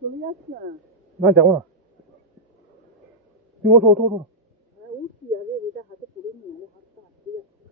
চলে যাস না। না যাবো না, তুমি ওঠো ওঠো ওঠো। হ্যাঁ উঠছি, আগে এটা হাতে পড়ে নি, আমার হাতটা আটকে যাচ্ছে।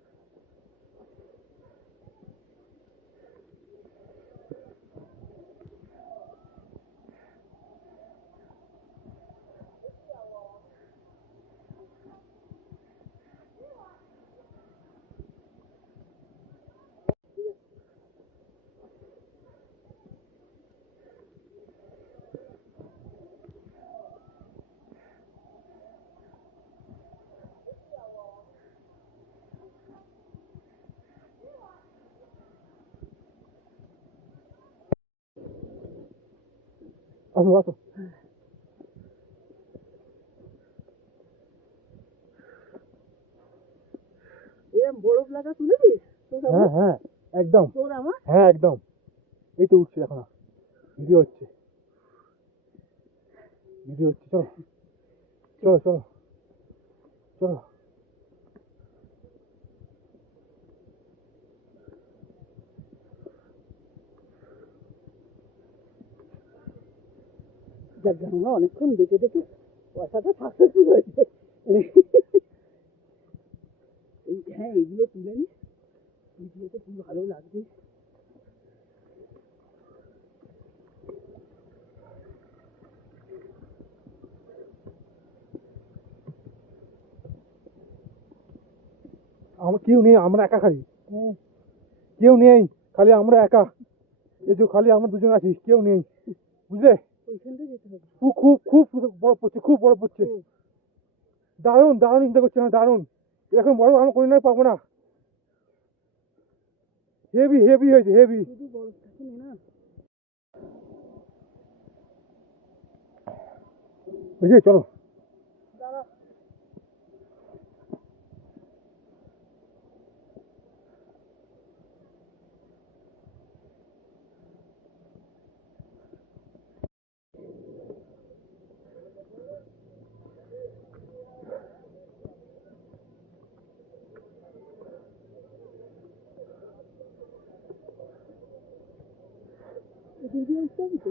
আসো আসো। এরকম বরফ লাগা তুলেছিস হ্যাঁ হ্যাঁ একদম, তোর আমার? হ্যাঁ একদম। এই তো উঠছে এখন, ভিডিও হচ্ছে, ভিডিও হচ্ছে। চলো চলো চলো চলো। যাক আমরা অনেকক্ষণ দেখে দেখে পয়সাটা সাকসেসফুল হয়েছে। হ্যাঁ এগুলো তুলে নি, ভিডিওতে খুব ভালো লাগবে। আমার কেউ নেই, আমরা একা খালি, হ্যাঁ কেউ নেই, খালি আমরা একা। এই যে খালি আমরা দুজন আছি, কেউ নেই, বুঝলে? ওইখানটা যেতে হবে। খুব খুব খুব বরফ পড়ছে, খুব বরফ পড়ছে। দারুণ দারুণ এনজয় করছে, হ্যাঁ দারুণ। এরকম বরফ আমরা কোনো দিন পাবো না। হেভি হেভি হয়েছে, হেভি। শুধু বরফ থাকে না। বুঝলি? চলো। দাঁড়া। ভিডিও উঠতে হবে তো?